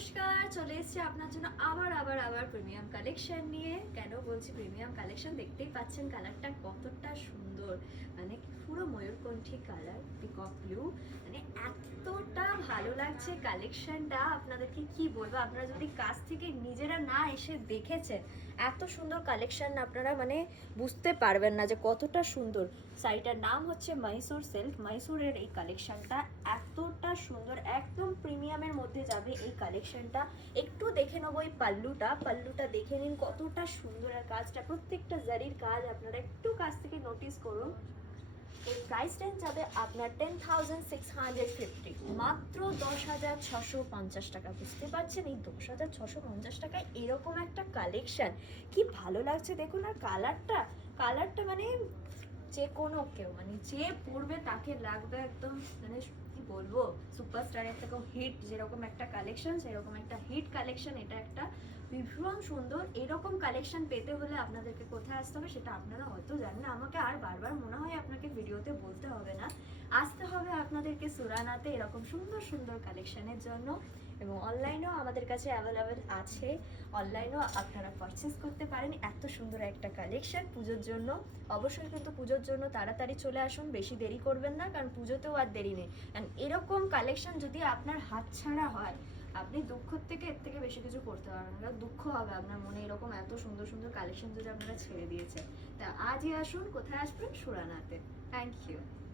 নমস্কার, চলে এসেছি আপনার জন্য আবার প্রিমিয়াম কালেকশন নিয়ে। কেন বলছি প্রিমিয়াম কালেকশন, দেখতেই পাচ্ছেন কালারটা কতটা সুন্দর, মানে পুরো ময়ূরকণ্ঠী কালার, পিকক ব্লু, মানে এতটা ভালো লাগছে কালেকশনটা। আপনাদেরকে কি বলবো, আপনারা যদি কাছ থেকে নিজেরা না এসে দেখেছেন এত সুন্দর কালেকশন, আপনারা মানে বুঝতে পারবেন না যে কতটা সুন্দর। শাড়িটার নাম হচ্ছে মাইসুর সিল্ক। মাইসুরের এই কালেকশনটা এতটা সুন্দর, একদম প্রিমিয়ামের মধ্যে যাবে এই কালেকশনটা। একটু দেখে নেবো এই পাল্লুটা দেখে নিন কতটা সুন্দর, আর কাজটা প্রত্যেকটা জারির কাজ আপনারা একটু কাছ থেকে নোটিস করুন। এই প্রাইস রেঞ্জ যাবে আপনার 10,650, মাত্র 10,650 টাকা। বুঝতে পারছেন এই 10,650 টাকায় এরকম একটা কালেকশন কি ভালো লাগছে দেখুন। আর কালারটা মানে যে কোনো কেউ, মানে যে পড়বে তাকে লাগবে একদম, মানে কি বলবো, সুপারস্টারের থেকেও হিট যেরকম একটা কালেকশন, সেরকম একটা হিট কালেকশন। এটা একটা ভীষণ সুন্দর। এরকম কালেকশন পেতে হলে আপনাদেরকে কোথায় আসতে হবে সেটা আপনারা হয়তো জানেন না, আমাকে আর বারবার মনে হয় আপনাকে ভিডিওতে বলতে হবে না। আসতে হবে আপনাদেরকে সুরানাতে এরকম সুন্দর সুন্দর কালেকশনের জন্য। এবং অনলাইনেও আমাদের কাছে অ্যাভেলেবেল আছে, অনলাইনেও আপনারা পারচেস করতে পারেন। এত সুন্দর একটা কালেকশন পুজোর জন্য, অবশ্যই কিন্তু পুজোর জন্য তাড়াতাড়ি চলে আসুন, বেশি দেরি করবেন না, কারণ পুজোতেও আর দেরি নেই। এরকম কালেকশন যদি আপনার হাতছাড়া হয়, আপনি দুঃখ থেকে এর থেকে বেশি কিছু করতে পারবেন না। দুঃখ হবে আপনার মনে, এরকম এত সুন্দর সুন্দর কালেকশন যদি আপনারা ছেড়ে দিয়েছে। তা আজই আসুন। কোথায় আসবেন? সুরানাতে। Thank you.